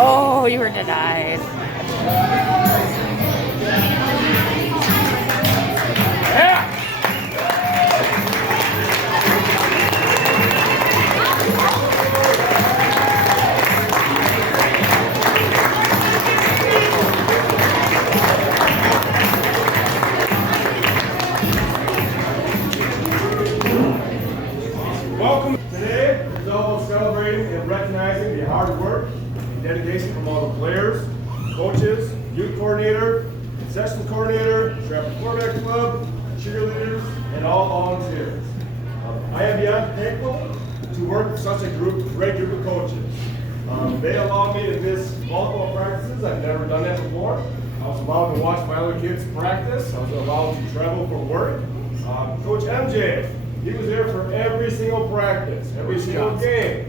Oh, you were denied. Welcome. Today is all about celebrating and recognizing the hard work and dedication from all the players, coaches, youth coordinator, concession coordinator, Stratford quarterback club, cheerleaders, and all volunteers. I am beyond thankful to work with such a great group of coaches. They allowed me to miss multiple practices. I've never done that before. I was allowed to watch my other kids practice. I was allowed to travel for work. Coach MJ, he was there for every single practice, every single game.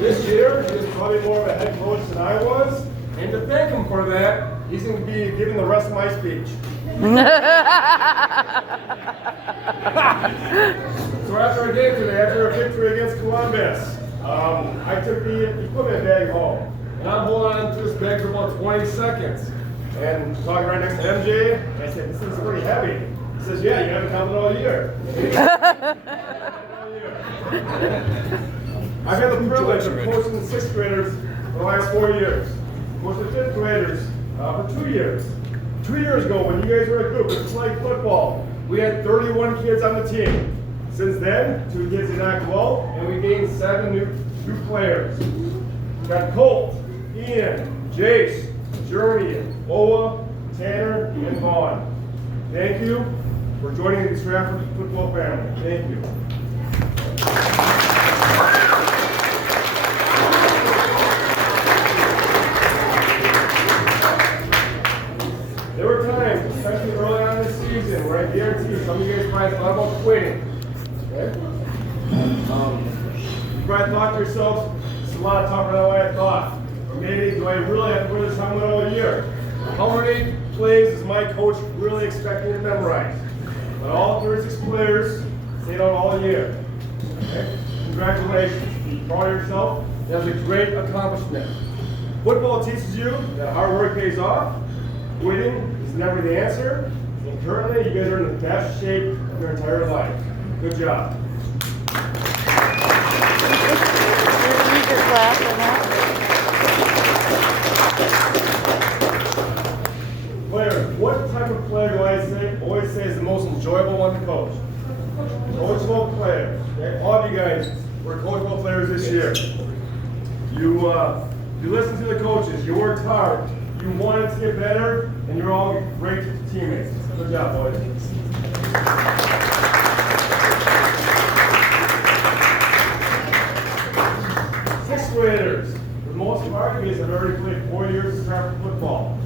This year, he was probably more of a head coach than I was, and to thank him for that, he's going to be giving the rest of my speech. So after our game today, after a victory against Columbus, I took the equipment bag home. And I'm holding on to this bag for about 20 seconds. And talking right next to MJ, I said, this thing's pretty heavy. He says, yeah, you haven't counted all year. I've had the privilege of coaching the 6th graders for the last 4 years. Coached the 5th graders for 2 years. 2 years ago, when you guys were a group with flag football, we had 31 kids on the team. Since then, 2 kids did not go out, and we gained 7 new players. We got Colt, Ian, Jace, Jeremy, Owa, Tanner, and Vaughn. Thank you for joining the Stratford football family. Thank you. There were times, especially early on in the season, where I guarantee some of you guys probably thought about quitting. Okay? You probably thought to yourselves, it's a lot tougher than what I thought. Or maybe, do I really have to wear this helmet all year? How many plays is my coach really expecting to memorize? But all 36 players stayed out all year. Okay? Congratulations. Be proud of yourself. That was a great accomplishment. Football teaches you that hard work pays off. Quitting is never the answer. And currently, you guys are in the best shape of your entire life. Good job. Player, what type of player do I always say is the most enjoyable one to coach? Coachable players. Okay? All of you guys were coachable players this year. You listened to the coaches. You worked hard. You wanted to get better, and you're all great teammates. Good job, boys. 6th graders, for the most part, you guys have already played 4 years of Stratford football.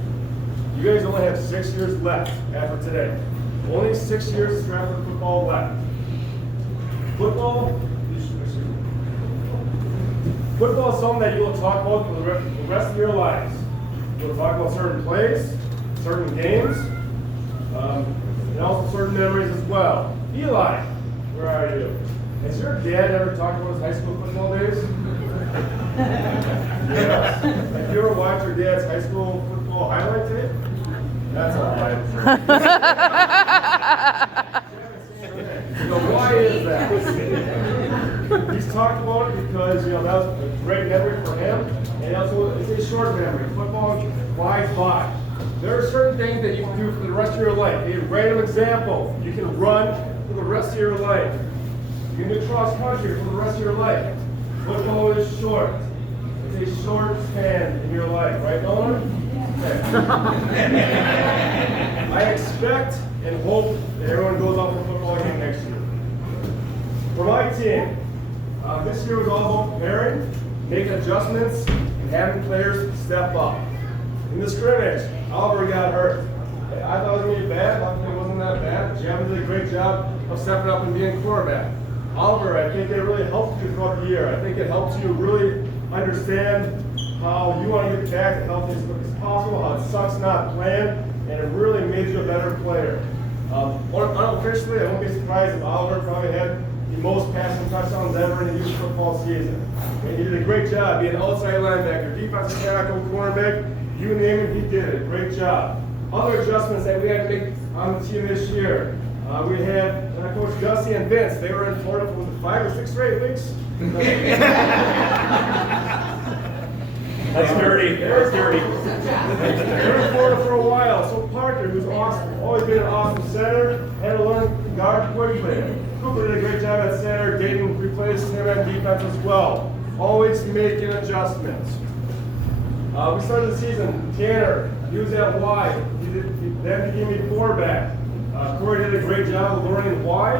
You guys only have 6 years left after today. Only 6 years of Stratford football left. Football is something that you will talk about for the rest of your lives. You'll talk about certain plays, certain games, and also certain memories as well. Eli, where are you? Has your dad ever talked about his high school football days? Yes. Have you ever watched your dad's high school football highlight tape? That's all right. So why is that? He's talked about it because that was a great memory for him, and also it's a short memory. Football flies by. There are certain things that you can do for the rest of your life. A random example: you can run for the rest of your life. You can do cross country for the rest of your life. Football is short. It's a short span in your life, right, Nolan? Okay. I expect and hope that everyone goes out for a football game next year. For my team, this year was all about preparing, making adjustments, and having players step up. In the scrimmage, Oliver got hurt. I thought it was going to be bad. Luckily, it wasn't that bad. Jam did a great job of stepping up and being quarterback. Oliver, I think it really helped you throughout the year. I think it helps you really understand how you want to get back to healthy as quick as possible, how it sucks not playing, and it really made you a better player. Unofficially, I won't be surprised if Oliver probably had the most passing touchdowns ever in the youth football season. And he did a great job being an outside linebacker, defensive tackle, cornerback, you name it, he did it. Great job. Other adjustments that we had to make on the team this year. We had Coach Gussie and Vince. They were in Florida for 5 or 6 straight weeks. That's dirty. That's dirty. They were in Florida for a while. So Parker, who's awesome, always been an awesome center, had to learn guard quickly. Cooper did a great job at center. Dayton replaced him at defense as well. Always making adjustments. We started the season. Tanner, he was at wide. Then he gave me quarterback. Corey did a great job of learning why,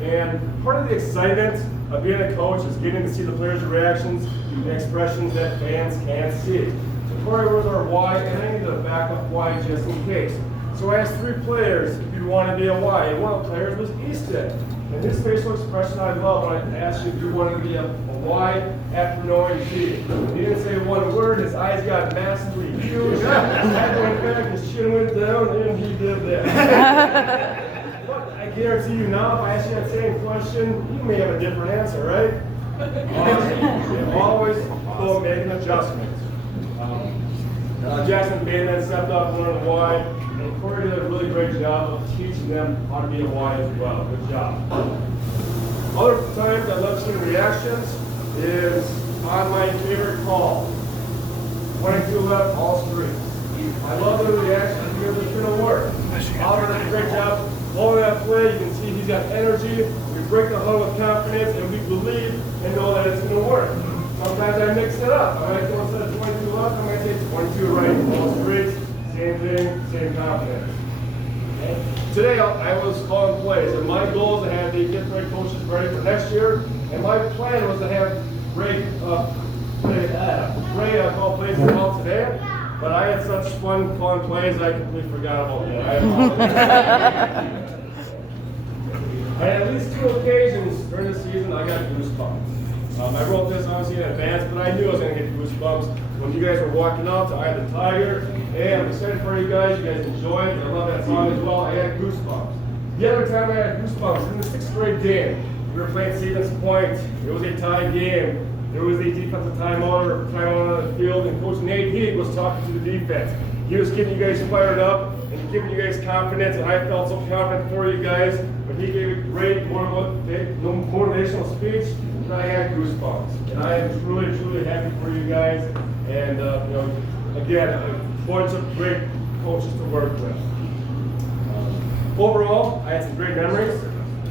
and part of the excitement of being a coach is getting to see the players' reactions and expressions that fans can't see. So Corey was our why, and I needed a backup why just in case. So I asked 3 players if you want to be a why, and one of the players was Easton. And his facial expression I love when I asked you if you wanted to be a why after knowing G. He didn't say one word, his eyes got massively huge. His head went back, his chin went down, and he did that. But I guarantee you now, if I ask you that same question, you may have a different answer, right? Always go making adjustments. Jackson Bateman stepped up and learned why, and Corey did a really great job of teaching them how to be a why as well. Good job. Other times I love seeing reactions is on my favorite call. 22 left, all streets. I love the reaction because it's going to work. Oliver did a great job blowing that play. You can see he's got energy. We break the huddle with confidence, and we believe and know that it's going to work. Sometimes I mix it up. I might go instead of 22 left, I might say 22 right, all streets. Same thing, same confidence. Okay. Today I was calling plays, and my goal is to have the 5th grade coaches ready for next year. And my plan was to have Ray call plays well today. But I had such fun calling plays, I completely forgot about that. I apologize. And at least 2 occasions during the season, I got goosebumps. I wrote this obviously in advance, but I knew I was going to get goosebumps when you guys were walking out to I the Tiger. And I'm excited for you guys. You guys enjoyed it. I love that song as well. I had goosebumps. The other time I had goosebumps in the 6th grade game. We were playing Stevens Point. It was a tie game. There was a defensive timeout on the field, and Coach Nate Heeg was talking to the defense. He was getting you guys fired up and giving you guys confidence, and I felt so confident for you guys. But he gave a great motivational speech, and I had goosebumps. And I am truly, truly happy for you guys. And again, a bunch of great coaches to work with. Overall, I had some great memories.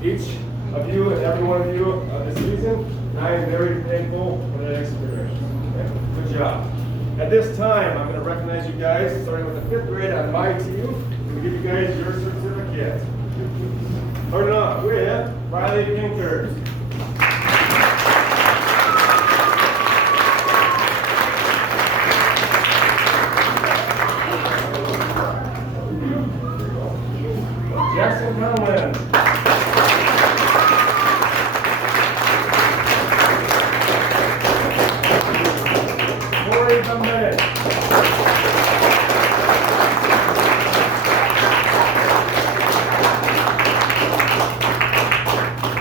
Each of you and every one of you this season, and I am very thankful for that experience. Okay? Good job. At this time, I'm going to recognize you guys, starting with the 5th grade on my team. I'm going to give you guys your certificate. Starting off with Riley Pinkers. Jackson Conlin. Corey Gummet.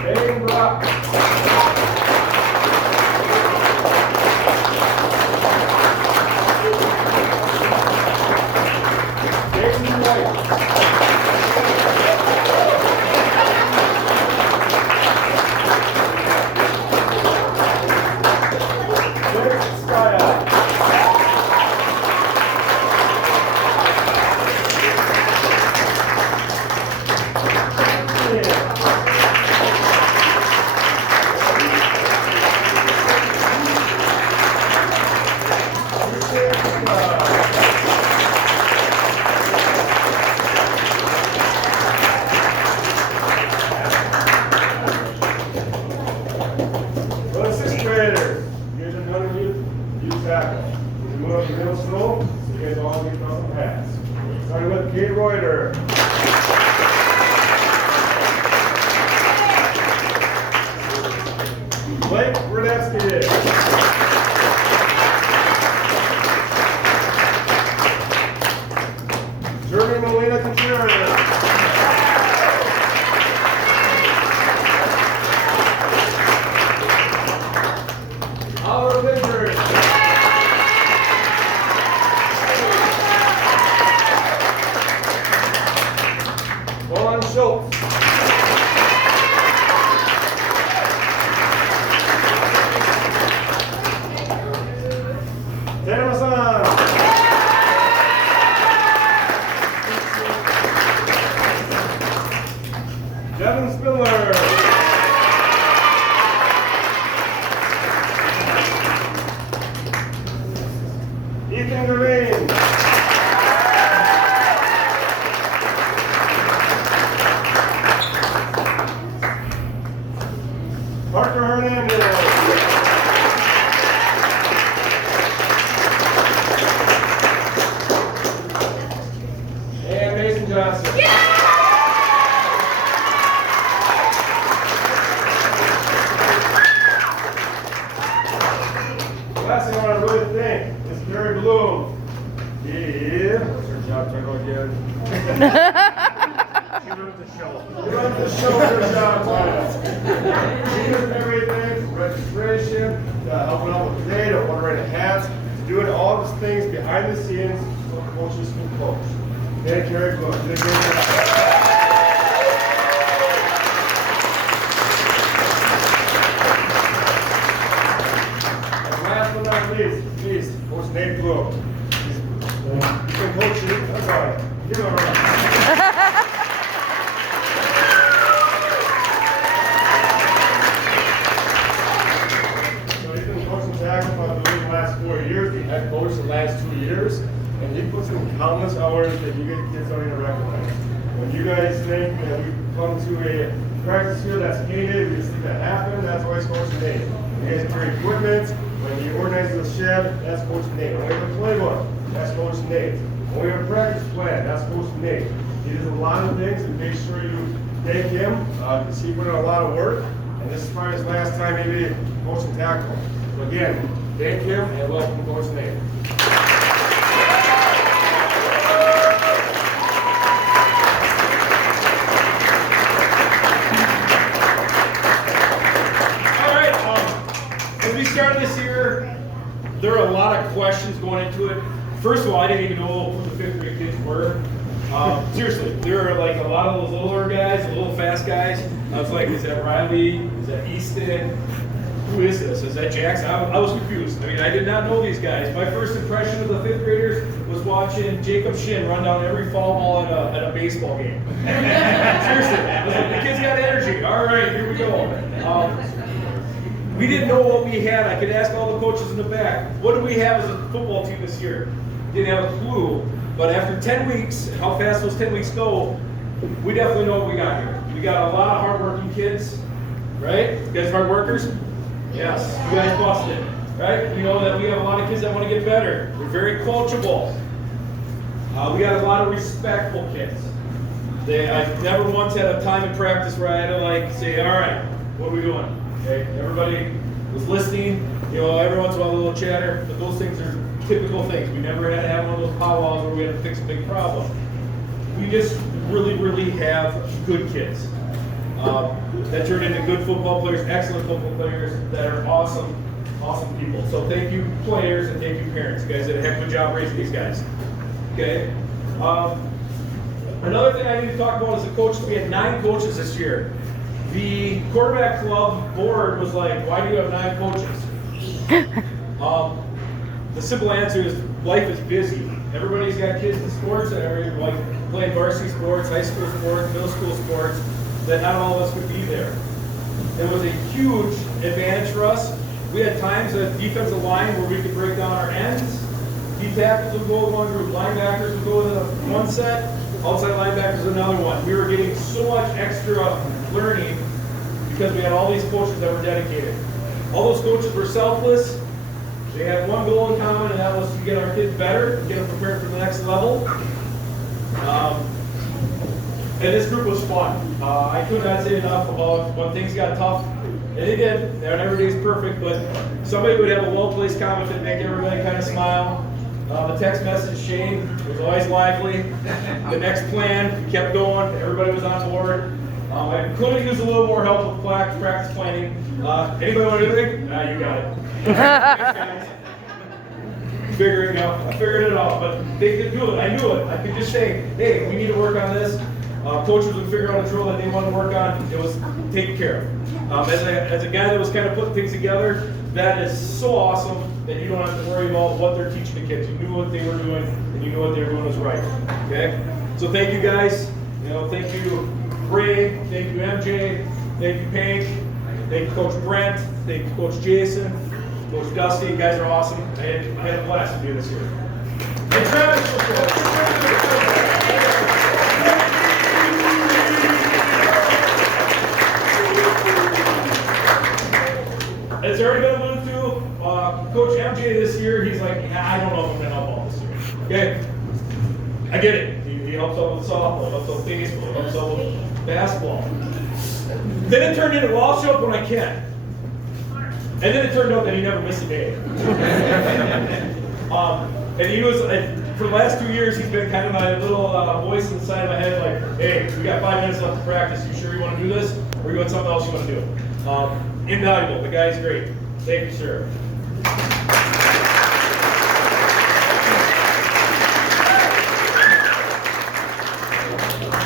Dane Brock. Jason White. Parker Hernandez. And Mason Johnson. Last thing I want to really thank is Gary Bulhm. Yeah. What's her job title again? She runs the show. She runs the show for her job title. She does everything from registration, to helping out with today, to ordering hats, to doing all those things behind the scenes so coaches can coach. Okay, Gary Bulhm. You did a great job. Please, Coach Nate Bulhm. He's been coaching. That's all right. Give him a round. So he's been coaching tackle for I believe the last 4 years. The head coach the last 2 years. And he puts in countless hours that you kids don't even recognize. When you guys think that we come to a practice field that's painted, we see that happen, that's why it's Coach Nate. You guys carry equipment. When you organize the shed, that's Coach Nate. When we have a playbook, that's Coach Nate. When we have a practice plan, that's Coach Nate. He does a lot of things and make sure you thank him because he put in a lot of work. And this is probably his last time maybe coaching tackle. So again, thank him and welcome Coach Nate. Started this year, there are a lot of questions going into it. First of all, I didn't even know who the 5th grade kids were. Seriously, there are like a lot of those littler guys, the little fast guys. I was like, is that Riley? Is that Easton? Who is this? Is that Jackson? I was confused. I mean, I did not know these guys. My first impression of the 5th graders was watching Jacob Shin run down every foul ball at a baseball game. Seriously, I was like, the kids got energy. All right, here we go. We didn't know what we had. I could ask all the coaches in the back, what do we have as a football team this year? Didn't have a clue. But after 10 weeks, how fast those 10 weeks go, we definitely know what we got here. We got a lot of hardworking kids, right? You guys hard workers? Yes. You guys busted, right? We know that we have a lot of kids that want to get better. We're very coachable. We got a lot of respectful kids. I never once had a time in practice where I had to like say, all right, what are we doing? Okay, everybody was listening, you know, every once in a while a little chatter, but those things are typical things. We never had to have one of those powwows where we had to fix a big problem. We just really have good kids that turn into good football players, excellent football players that are awesome people. So thank you players and thank you parents. You guys did a heck of a job raising these guys. Okay. Another thing I need to talk about is the coaches. We had 9 coaches this year. The quarterback club board was like, why do you have 9 coaches? The simple answer is life is busy. Everybody's got kids in sports and everybody like playing varsity sports, high school sports, middle school sports, that not all of us could be there. It was a huge advantage for us. We had times at defensive line where we could break down our ends. D tackles would go with one group, linebackers would go with one set, outside linebackers another one. We were getting so much extra learning because we had all these coaches that were dedicated. All those coaches were selfless. They had one goal in common, and that was to get our kids better, get them prepared for the next level. And this group was fun. I could not say enough about when things got tough. And they did. Not every day's perfect, but somebody would have a well-placed comment that make everybody kind of smile. The text message chain was always lively. The next plan, we kept going. Everybody was on board. I could have used a little more help with practice planning. Anybody want to do anything? Nah, you got it. I figured it out, but they could do it. I knew it. I could just say, hey, we need to work on this. Coaches would figure out a drill that they wanted to work on. It was taken care of. As a guy that was kind of putting things together, that is so awesome that you don't have to worry about what they're teaching the kids. You knew what they were doing, and you knew what they were doing was right. Okay? So thank you guys. Thank you Ray, thank you MJ, thank you Pank, thank you Coach Brent, thank you Coach Jason, Coach Dusty. You guys are awesome. I had a blast to do this here. And Travis was there. It's already been alluded to. Coach MJ this year, he's like, yeah, I don't know if I'm going to help all this year. Okay? I get it. He helps out with softball, he helps out with baseball, he helps out with basketball. Then it turned into, well, I'll show up when I can. And then it turned out that he never missed a day. And he was, for the last 2 years, he's been kind of my little voice inside of my head, like, hey, we got 5 minutes left to practice. You sure you want to do this? Or you got something else you want to do? Invaluable. The guy's great. Thank you, sir.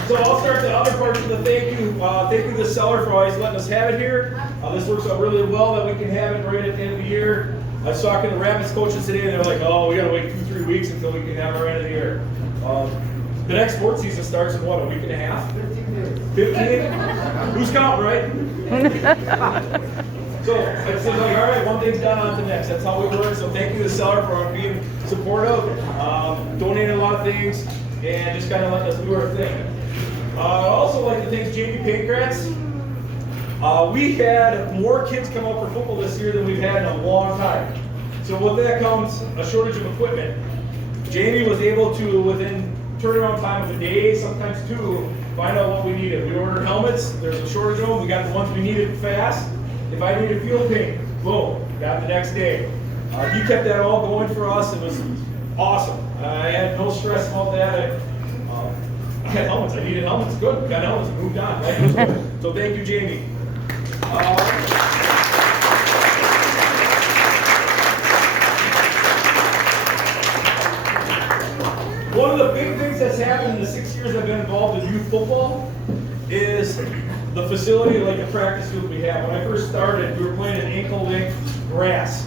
So I'll start the other part of the thank you. Thank you to Cellar for always letting us have it here. This works out really well that we can have it right at the end of the year. I was talking to Rapids coaches today, and they're like, oh, we got to wait 2-3 weeks until we can have our end of the year. The next sports season starts in what, a week and a half? 15 days. 15? Who's counting, right? So it seems like, all right, one thing's done on to the next. That's how we work. So thank you to Cellar for being supportive, donating a lot of things, and just kind of letting us do our thing. I'd also like to thank Jamie Pankrantz. We had more kids come up for football this year than we've had in a long time. So with that comes a shortage of equipment. Jamie was able to, within turnaround time of a day, sometimes 2, find out what we needed. We ordered helmets, there's a shortage of them, we got the ones we needed fast. If I needed field paint, boom, got the next day. He kept that all going for us. It was awesome. I had no stress about that. I had helmets. I needed helmets. Good. We got helmets. Moved on. Life was good. So thank you, Jamie. One of the big things that's happened in the 6 years I've been involved in youth football is the facility, like the practice field we have. When I first started, we were playing in ankle-length grass.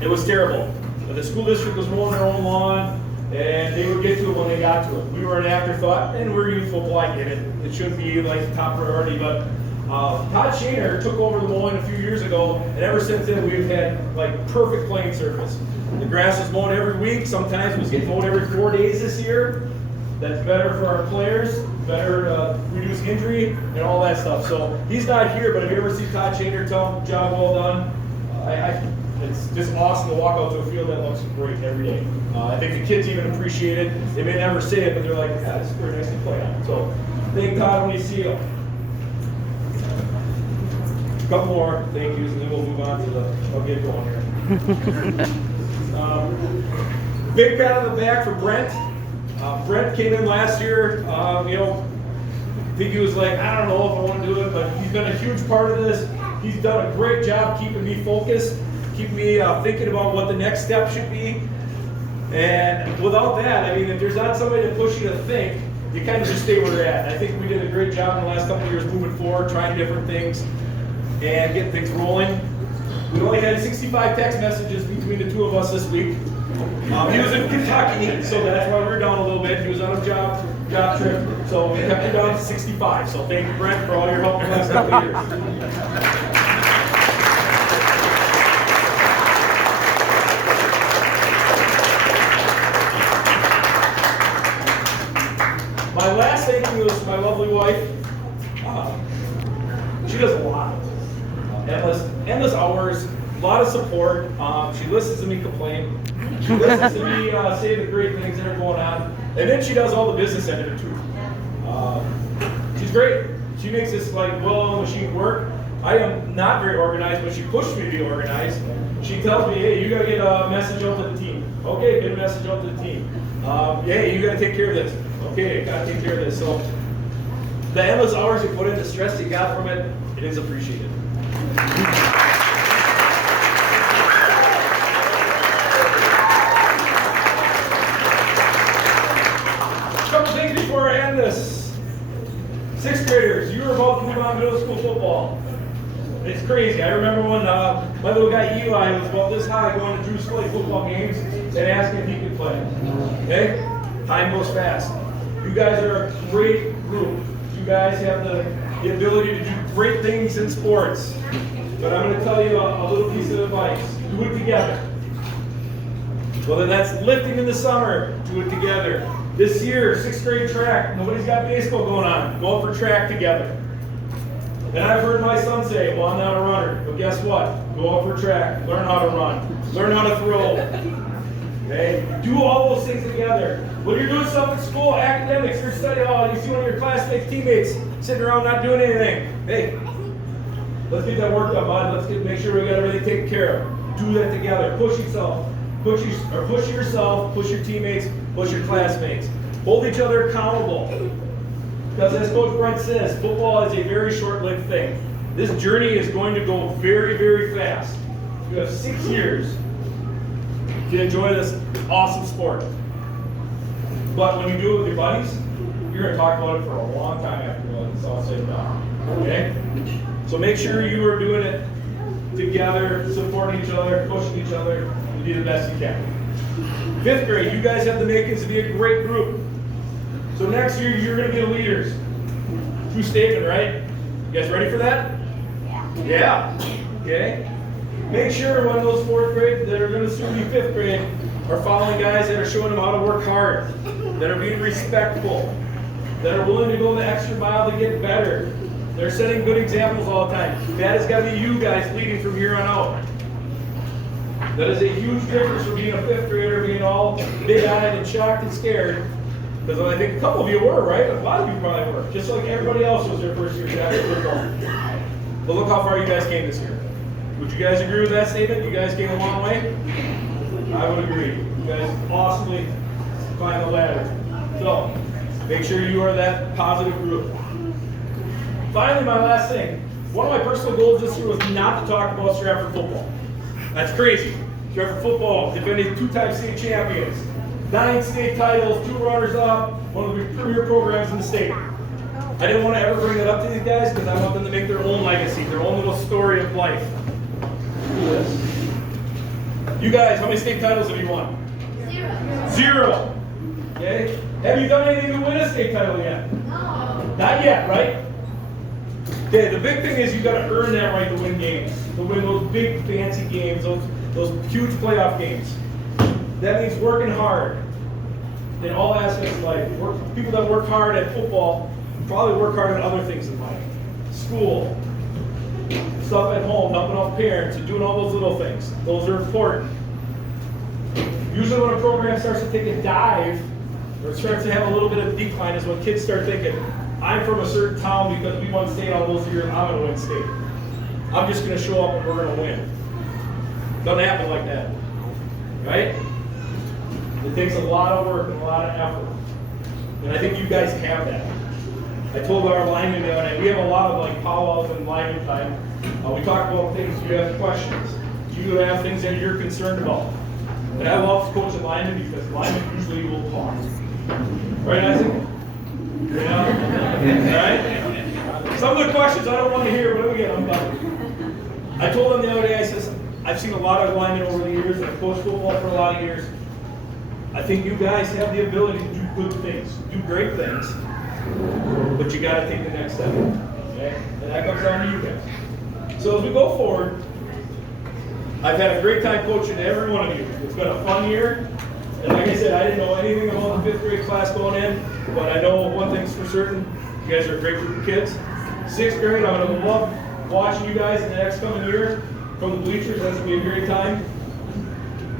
It was terrible. The school district was mowing their own lawn, and they would get to it when they got to it. We were an afterthought, and we're youth football. I get it. It shouldn't be like the top priority, but Todd Shaner took over the mowing a few years ago, and ever since then we've had like perfect playing surface. The grass was mowed every week. Sometimes it was getting mowed every 4 days this year. That's better for our players, better reduce injury, and all that stuff. So he's not here, but if you ever see Todd Shaner, tell him job well done. It's just awesome to walk out to a field that looks great every day. I think the kids even appreciate it. They may never say it, but they're like, yeah, this is pretty nice to play on. So thank Todd when you see him. A couple more thank yous, and then we'll move on to I'll get going here. Big pat on the back for Brent. Brent came in last year, I think he was like, I don't know if I want to do it, but he's been a huge part of this. He's done a great job keeping me focused, keeping me thinking about what the next step should be. And without that, I mean, if there's not somebody to push you to think, you kind of just stay where you're at. And I think we did a great job in the last couple of years moving forward, trying different things, and getting things rolling. We only had 65 text messages between the two of us this week. He was in Kentucky, so that's why we're down a little bit. He was on a job trip, so we kept it down to 65. So thank you, Brent, for all your help in the last couple of years. My last thank you is to my lovely wife. She does a lot. Endless hours, a lot of support. She listens to me complain. She listens to me say the great things that are going on. And then she does all the business end of it too. She's great. She makes this like well-oiled machine work. I am not very organized, but she pushed me to be organized. She tells me, hey, you gotta get a message out to the team. Okay, get a message out to the team. Hey, you gotta take care of this. Okay, gotta take care of this. So the endless hours you put in, the stress you got from it, it is appreciated. Couple things before I end this. 6th graders, you were about to move on to middle school football. It's crazy. I remember when my little guy Eli was about this high going to Drew Slade football games and asking if he could play. Okay? Time goes fast. You guys are a great group. You guys have the ability to do great things in sports. But I'm going to tell you a little piece of advice. Do it together. Whether that's lifting in the summer, do it together. This year, 6th grade track, nobody's got baseball going on. Go out for track together. And I've heard my son say, well, I'm not a runner. But guess what? Go out for track. Learn how to run. Learn how to throw. Okay? Do all those things together. When you're doing stuff at school, academics, you're studying, you see one of your classmates, teammates sitting around not doing anything. Hey, let's get that work done, bud. Let's make sure we got everything taken care of. Do that together. Push yourself. Push yourself, push your teammates, push your classmates. Hold each other accountable. Because as Coach Brent says, football is a very short-lived thing. This journey is going to go very, very fast. You have 6 years to enjoy this awesome sport. But when you do it with your buddies, you're going to talk about it for a long time after it's all said and done. Okay? So make sure you are doing it together, supporting each other, pushing each other, and do the best you can. 5th grade, you guys have the makings to be a great group. So next year, you're going to be the leaders. True statement, right? You guys ready for that? Yeah. Okay. Make sure when those 4th grade that are going to soon be 5th grade are following guys that are showing them how to work hard, that are being respectful, that are willing to go the extra mile to get better. They're setting good examples all the time. That has got to be you guys leading from here on out. That is a huge difference from being a 5th grader, being all big-eyed and shocked and scared. Because I think a couple of you were, right? A lot of you probably were. Just like everybody else was their first year back at football. But look how far you guys came this year. Would you guys agree with that statement? You guys came a long way? I would agree. You guys awesomely climbed the ladder. So, make sure you are that positive group. Finally, my last thing. One of my personal goals this year was not to talk about Stratford football. That's crazy. Stratford football defended 2-time state champions, 9 state titles, 2 runners-up, one of the premier programs in the state. I didn't want to ever bring that up to these guys because I want them to make their own legacy, their own little story of life. You guys, how many state titles have you won? 0. Okay? Have you done anything to win a state title yet? No. Not yet, right? Okay, the big thing is you got to earn that right to win games, to win those big fancy games, those huge playoff games. That means working hard in all aspects of life. People that work hard at football probably work hard at other things in life. School, stuff at home, helping out parents, and doing all those little things. Those are important. Usually when a program starts to take a dive, or it starts to have a little bit of decline, is when kids start thinking, I'm from a certain town because we won state all those years, I'm going to win state. I'm just going to show up and we're going to win. Doesn't happen like that. Right? It takes a lot of work and a lot of effort. And I think you guys have that. I told our linemen the other night, we have a lot of like powwows and lineman time. We talk about things, you have questions. You have things that you're concerned about. And I love coaching linemen because linemen usually will talk. Right, Isaac? Yeah? Right? Some of the questions I don't want to hear, but again, I'm done. I told them the other day, I said, I've seen a lot of linemen over the years, and I've coached football for a lot of years. I think you guys have the ability to do good things, do great things, but you got to take the next step. Okay? And that comes down to you guys. So as we go forward, I've had a great time coaching every one of you. It's been a fun year. And like I said, I didn't know anything about the 5th grade class going in, but I know one thing's for certain. You guys are a great group of kids. 6th grade, I'm going to love watching you guys in the next coming year from the bleachers. That's going to be a great time.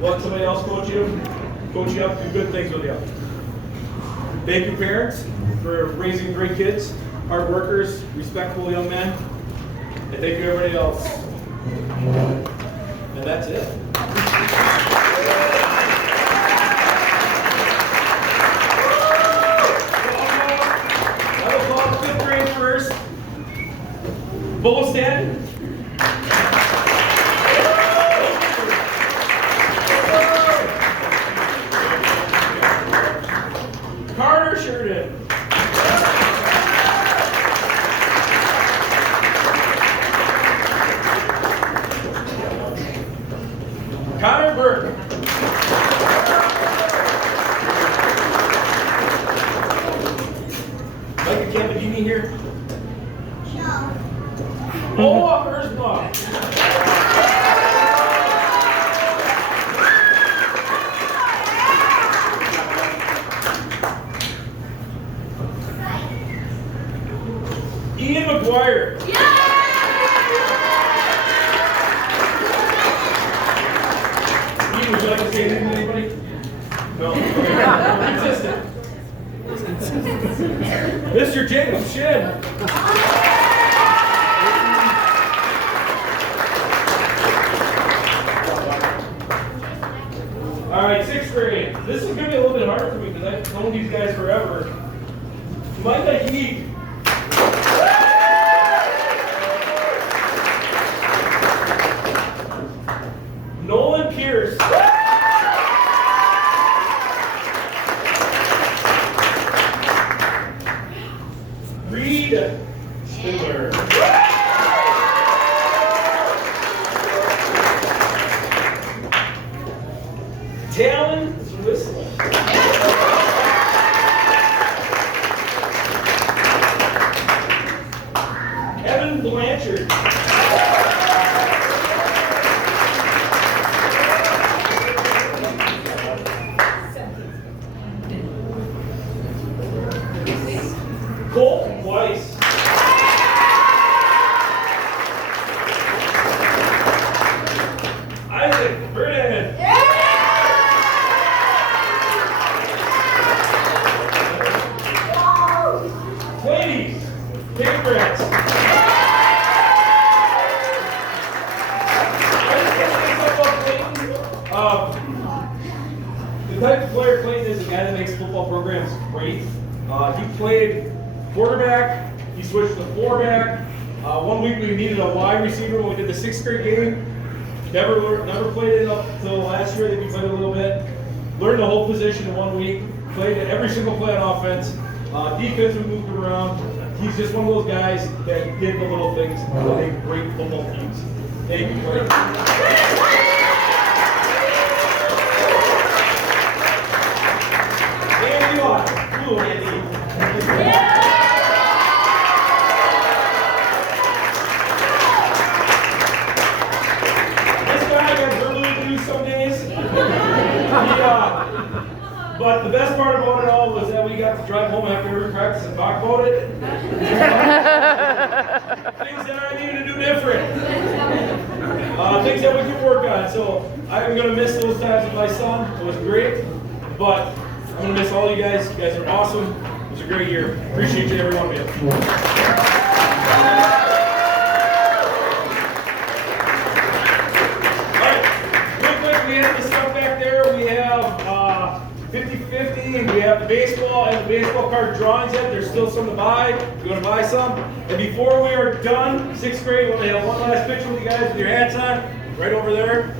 Let somebody else coach you up, do good things with you. Thank you, parents, for raising great kids, hard workers, respectful young men. And thank you, everybody else. And that's it. I will call the 5th grade first. Bulhm stand. Here? No. Oh, there's not. Ian McGuire. Ian, would you like to say anything to anybody? No? Okay. Consistent. Mr. Jacob Shin. All right, 6th grade. This is going to be a little bit harder for me because I've known these guys forever. Micah Heath. Nolan Pierce. Reed Spindler. Talon Whistler. Evan Blanchard. Colt Weiss. Isaac Vernon. Ladies, Pankrantz. The type of player Clayton is a guy that makes football programs great. He played quarterback, he switched to fullback. 1 week we needed a wide receiver when we did the 6th grade game. Never played it up until last year that we played a little bit. Learned the whole position in 1 week. Played every single play on offense. Defense we moved around. He's just one of those guys that did the little things and make great football teams. Thank you, Clayton. Andy Lott. Blue, Andy. This guy got verbally abused some days. But the best part about it all was that we got to drive home after every practice and talk about it. Things that I needed to do different. Things that we could work on. So I'm going to miss those times with my son. It was great. But I'm going to miss all you guys. You guys are awesome. It was a great year. Appreciate you, every one of you. All right. Real quick, we have the stuff back there. We have 50-50. We have the baseball and the baseball card drawings yet. There's still some to buy. If you want to buy some. And before we are done, 6th grade, we'll have one last picture with you guys with your hats on. Right over there.